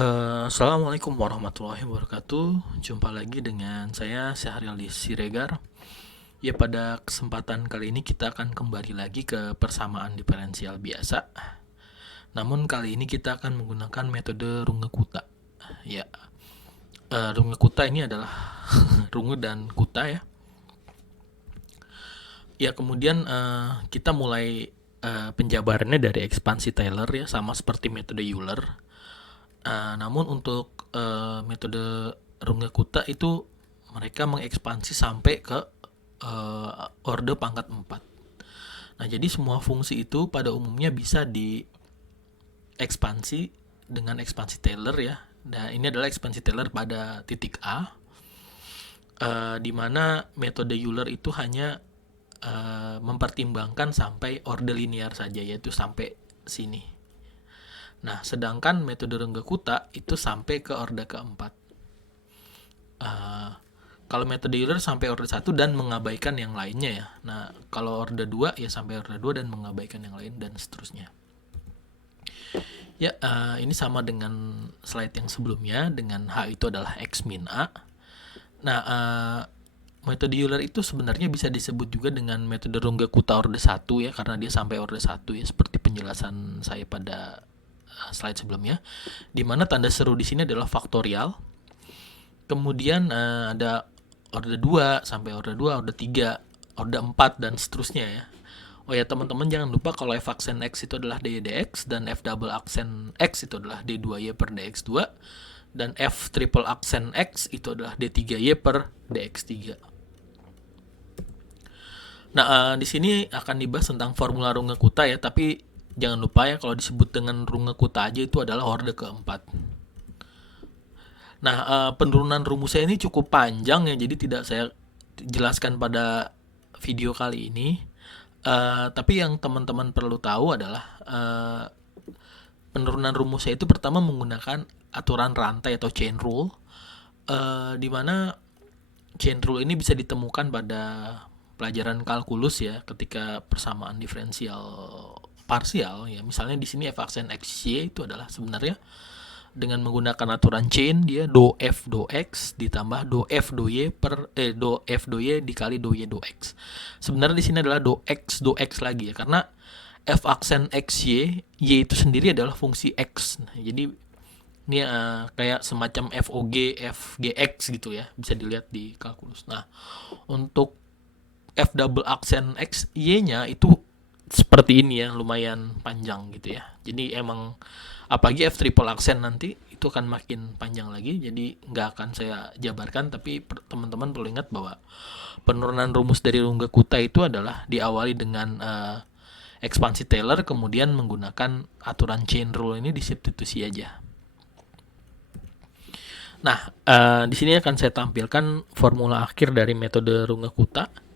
Assalamualaikum warahmatullahi wabarakatuh. Jumpa lagi dengan saya Syahril Siregar. Ya, pada kesempatan kali ini kita akan kembali lagi ke persamaan diferensial biasa. Namun kali ini kita akan menggunakan metode runge kuta. Ya, runge kuta ini adalah runge dan kuta ya. Ya, kemudian kita mulai penjabarannya dari ekspansi Taylor ya, sama seperti metode Euler. Namun untuk metode Runge-Kutta itu mereka mengekspansi sampai ke orde pangkat 4. Nah, jadi semua fungsi itu pada umumnya bisa diekspansi dengan ekspansi Taylor ya. Nah, ini adalah ekspansi Taylor pada titik A, di mana metode Euler itu hanya mempertimbangkan sampai orde linear saja, yaitu sampai sini. Nah, sedangkan metode Runge-Kutta itu sampai ke orde keempat. Kalau metode Euler sampai orde 1 dan mengabaikan yang lainnya ya. Nah, kalau orde 2 ya sampai orde 2 dan mengabaikan yang lain dan seterusnya. Ya, ini sama dengan slide yang sebelumnya, dengan H itu adalah X min A. Nah, metode Euler itu sebenarnya bisa disebut juga dengan metode Runge-Kutta orde 1 ya, karena dia sampai orde 1 ya, seperti penjelasan saya pada slide sebelumnya, di mana tanda seru di sini adalah faktorial. Kemudian ada orde 2 sampai orde 2, orde 3, orde 4 dan seterusnya ya. Oh ya, teman-teman jangan lupa kalau f aksen x itu adalah dy dx dan f double aksen x itu adalah d2y per dx2 dan f triple aksen x itu adalah d3y per dx3. Nah, di sini akan dibahas tentang formula Runge-Kutta ya, tapi jangan lupa ya kalau disebut dengan Runge-Kutta aja itu adalah orde keempat. Nah, penurunan rumusnya ini cukup panjang ya, jadi tidak saya jelaskan pada video kali ini. Tapi yang teman-teman perlu tahu adalah penurunan rumusnya itu pertama menggunakan aturan rantai atau chain rule, di mana chain rule ini bisa ditemukan pada pelajaran kalkulus ya, ketika persamaan diferensial parsial ya. Misalnya di sini f aksen xy itu adalah sebenarnya dengan menggunakan aturan chain, dia do f do x ditambah do f do y per do f do y dikali do y do x. Sebenarnya di sini adalah do x lagi ya, karena f aksen xy y itu sendiri adalah fungsi x. Nah, jadi ini kayak semacam fog fgx gitu ya, bisa dilihat di kalkulus. Nah, untuk f double aksen x y-nya itu seperti ini ya, lumayan panjang gitu ya. Jadi emang apalagi f triple aksen nanti itu akan makin panjang lagi, jadi nggak akan saya jabarkan, tapi teman-teman perlu ingat bahwa penurunan rumus dari Runge-Kutta itu adalah diawali dengan ekspansi Taylor, kemudian menggunakan aturan chain rule ini disubstitusi aja. Nah, di sini akan saya tampilkan formula akhir dari metode Runge-Kutta,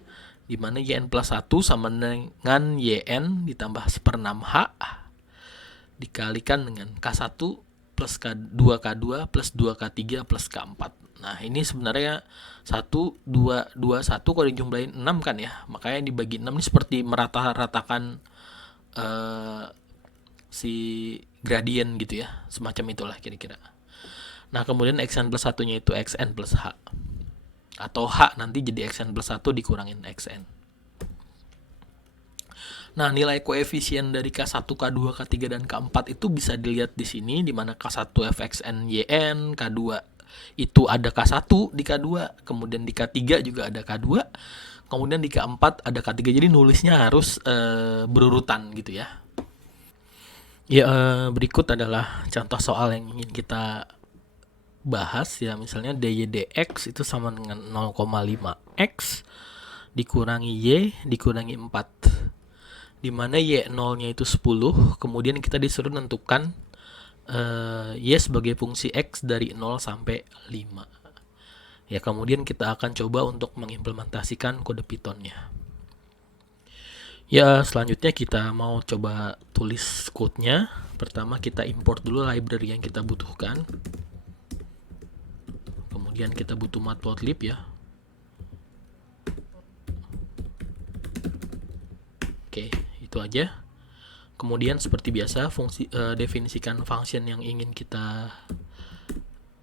di mana yn plus 1 sama dengan yn ditambah 1/6h dikalikan dengan K1 plus K2K2 plus 2K3 plus K4. Nah, ini sebenarnya 1, 2, 2, 1 kalau dijumlahin 6 kan ya. Makanya dibagi 6 ini seperti merata-ratakan si gradient gitu ya. Semacam itulah kira-kira. Nah, kemudian xn plus 1-nya itu xn plus h. Atau h nanti jadi xn plus 1 dikurangin xn. Nah, nilai koefisien dari K1, K2, K3, dan K4 itu bisa dilihat di sini, di mana K1 fxn yn, K2 itu ada K1 di K2, kemudian di K3 juga ada K2, kemudian di K4 ada K3. Jadi nulisnya harus berurutan gitu ya. Ya, berikut adalah contoh soal yang ingin kita bahas ya. Misalnya dy dx itu sama dengan 0,5x dikurangi y dikurangi 4, di mana y0-nya itu 10, kemudian kita disuruh menentukan y sebagai fungsi x dari 0 sampai 5. Ya, kemudian kita akan coba untuk mengimplementasikan kode Python-nya. Ya, selanjutnya kita mau coba tulis code-nya. Pertama kita import dulu library yang kita butuhkan. Kemudian kita butuh matplotlib ya. Oke, itu aja. Kemudian seperti biasa definisikan function yang ingin kita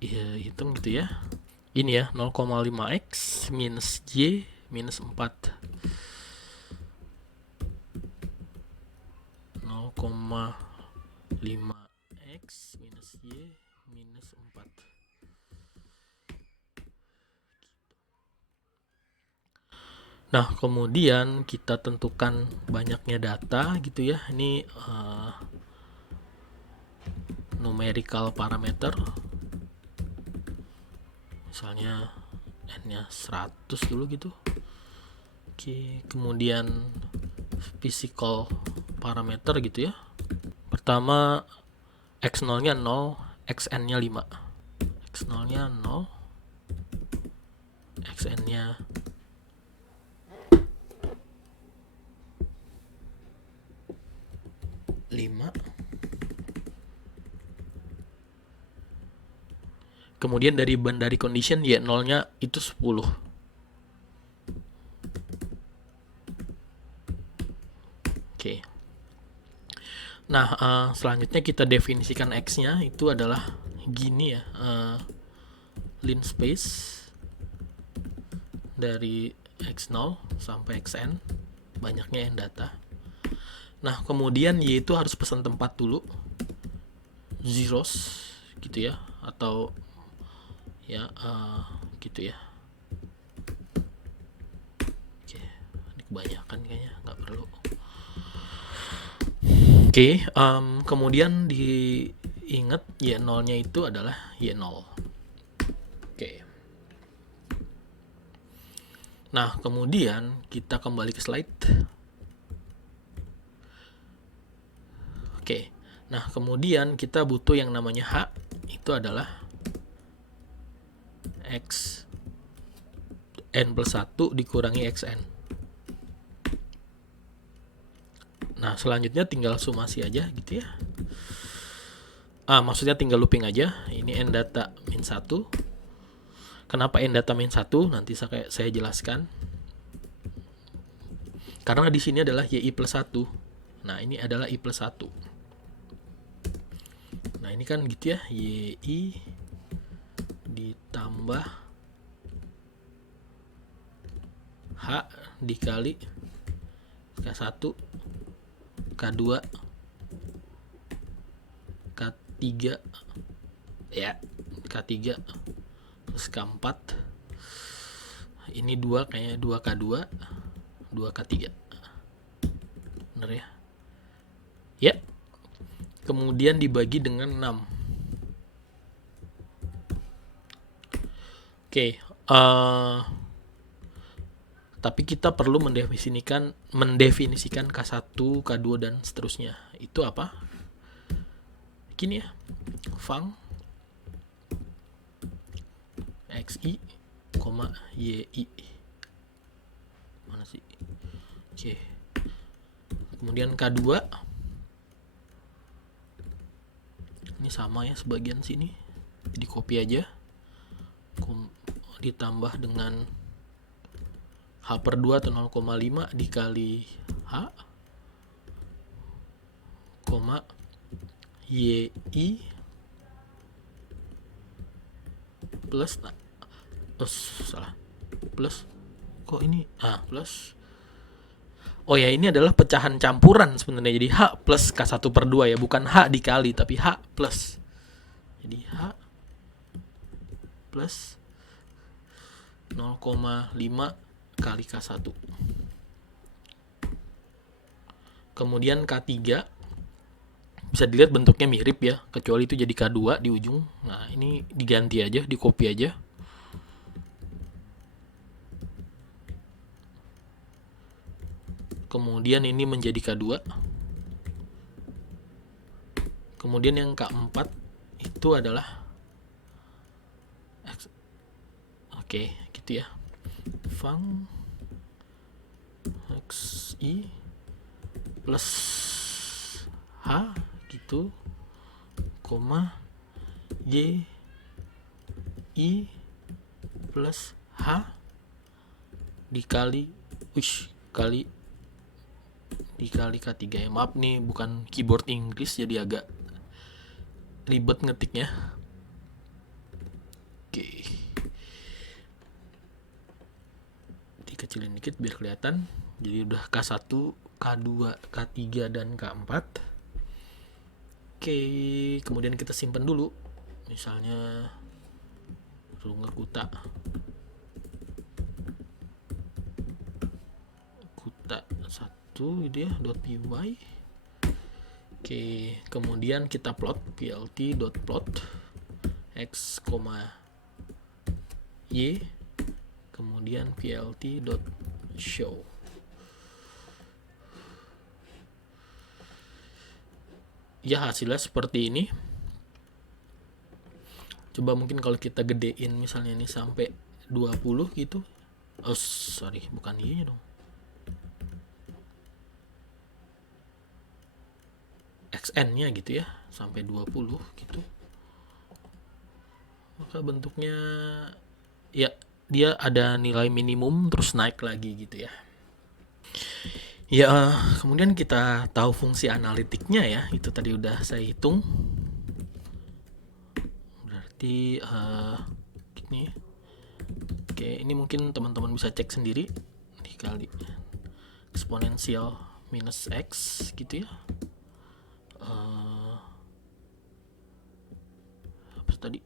hitung gitu ya. Ini ya 0,5x minus y minus 4. 0,5x minus y minus 4. Nah, kemudian kita tentukan banyaknya data gitu ya. Ini numerical parameter. Misalnya n-nya 100 dulu gitu. Oke, kemudian physical parameter gitu ya. Pertama x0-nya 0, xn-nya 5. x0-nya 0, xn-nya 5. Kemudian dari boundary condition y0-nya itu 10. Oke. Nah, selanjutnya kita definisikan x-nya itu adalah gini ya. Line space dari x0 sampai xn, banyaknya n data. Nah, kemudian y itu harus pesan tempat dulu, zeros gitu ya, atau ya gitu ya. Oke, ini kebanyakan kayaknya, nggak perlu. Oke, kemudian diingat y0-nya itu adalah y0. Oke. Nah, kemudian kita kembali ke slide. Oke. Nah, kemudian kita butuh yang namanya h, itu adalah x n plus 1 dikurangi xn. Nah, selanjutnya tinggal sumasi aja gitu ya. Maksudnya tinggal looping aja. Ini n data min 1. Kenapa n data min 1? Nanti saya jelaskan. Karena di sini adalah yi plus 1. Nah, ini adalah i plus 1. Nah, ini kan gitu ya. yi ditambah h dikali K1, K2, K3 ya, K3 terus K4. Ini 2 kayaknya 2K2, 2K3. Bener ya? Ya. Kemudian dibagi dengan 6. Oke, tapi kita perlu mendefinisikan K1, K2 dan seterusnya. Itu apa? Gini ya. Fung xi, yi. Mana sih? Oke. Kemudian K2. Ini sama ya sebagian sini. Di copy aja. Ditambah dengan h per 2 atau 0,5 dikali h, yi plus plus kok ini plus. Oh ya, ini adalah pecahan campuran sebenarnya. Jadi h plus K1 per 2 ya, bukan h dikali tapi h plus. Jadi h plus 0,5 kali K1. Kemudian K3 bisa dilihat bentuknya mirip ya, kecuali itu jadi K2 di ujung. Nah, ini diganti aja, di copy aja. Kemudian ini menjadi K2. Kemudian yang K4 itu adalah Oke, gitu ya. Fung xi plus h gitu, yi plus h dikali K3 ya. Maaf nih, bukan keyboard Inggris jadi agak ribet ngetiknya. Oke, dikecilin dikit biar kelihatan. Jadi udah K1, K2, K3, dan K4. Oke, kemudian kita simpan dulu. Misalnya Runge Kuta 1 gitu ya, .py. Oke, kemudian kita plot plt.plot x, y, kemudian plt.show. Ya, hasilnya seperti ini. Coba mungkin kalau kita gedein misalnya ini sampai 20 gitu. Oh sorry, bukan y nya dong, xn nya gitu ya, sampai 20 gitu, maka bentuknya ya dia ada nilai minimum terus naik lagi gitu ya. Ya, kemudian kita tahu fungsi analitiknya ya, itu tadi udah saya hitung. Berarti gini. Oke, ini mungkin teman-teman bisa cek sendiri, dikali eksponensial minus x gitu ya. Apa tadi?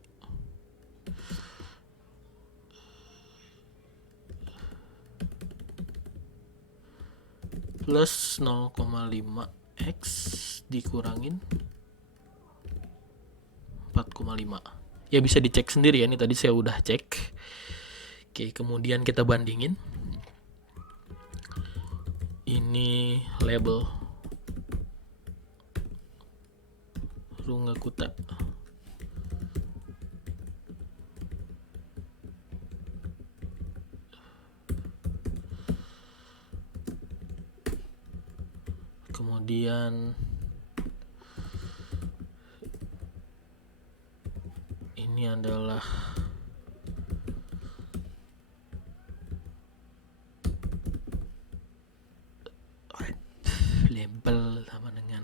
Plus 0,5 x dikurangin 4,5. Ya bisa dicek sendiri ya, ini tadi saya udah cek. Oke, kemudian kita bandingin. Ini label Runge Kuta. Kemudian ini adalah label sama dengan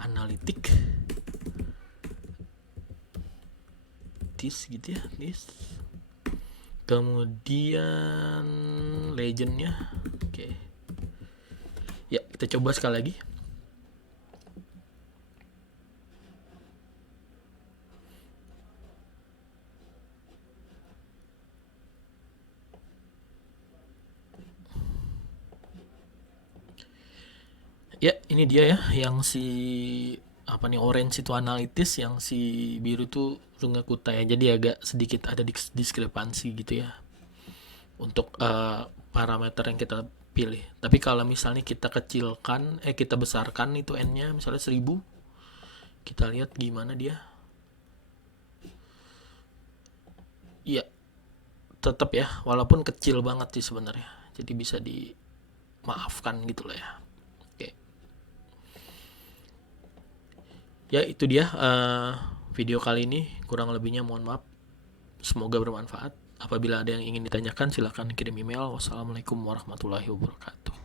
analitik. This gitu ya, this. Kemudian legendnya. Oke. Ya, kita coba sekali lagi. Ya, ini dia ya, yang si apa nih, orange itu analitis, yang si biru itu Runge Kuta ya. Jadi agak sedikit ada diskrepansi gitu ya untuk parameter yang kita pilih. Tapi kalau misalnya kita kecilkan, kita besarkan itu n-nya misalnya 1000, kita lihat gimana dia. Iya, tetap ya, walaupun kecil banget sih sebenarnya. Jadi bisa dimaafkan gitu lah ya. Oke. Ya itu dia video kali ini, kurang lebihnya mohon maaf. Semoga bermanfaat. Apabila ada yang ingin ditanyakan silahkan kirim email. Wassalamualaikum warahmatullahi wabarakatuh.